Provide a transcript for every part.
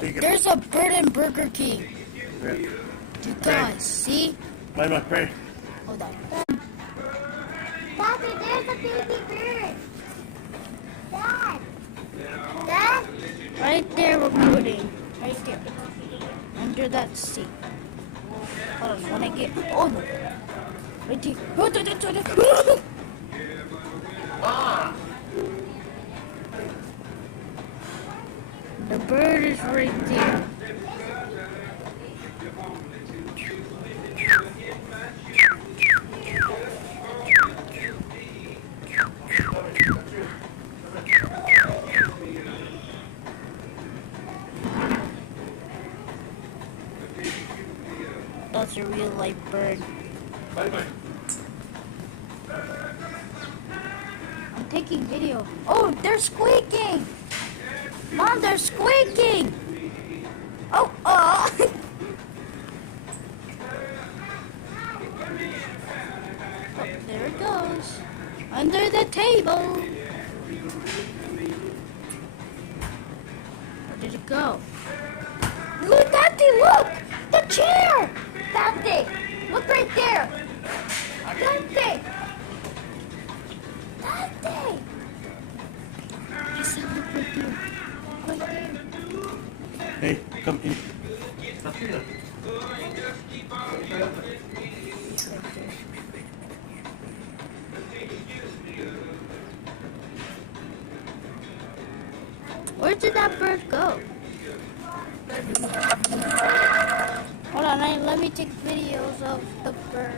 Hey, there's a bird in Burger King. Yeah. You guys, see? Mama, pray. Hold on. Daddy, there's a baby bird. Dad. Dad? Right there, we're putting. Right there. Under that seat. Hold on, when I get. Oh no. Right there. Oh, the bird is right there. That's a real life bird. Bye-bye. I'm taking video. Oh, they're squeaking! Mom, they're squeaking! Oh, oh! Oh, there it goes. Under the table. Where did it go? Look, Daddy, look! The chair! Daddy, look right there. Daddy! Daddy! I said look right there. Right there. Hey, come in. Where did that bird go? Hold on, let me take videos of the bird.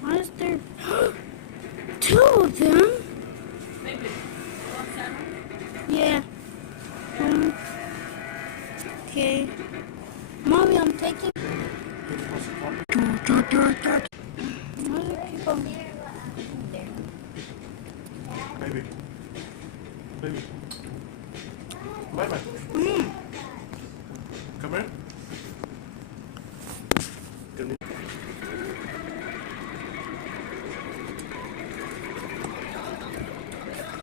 Why is there two of them? Yeah. Okay. Mommy, I'm taking. Why do people there? Baby. Baby. Bye-bye. Come here. Come here.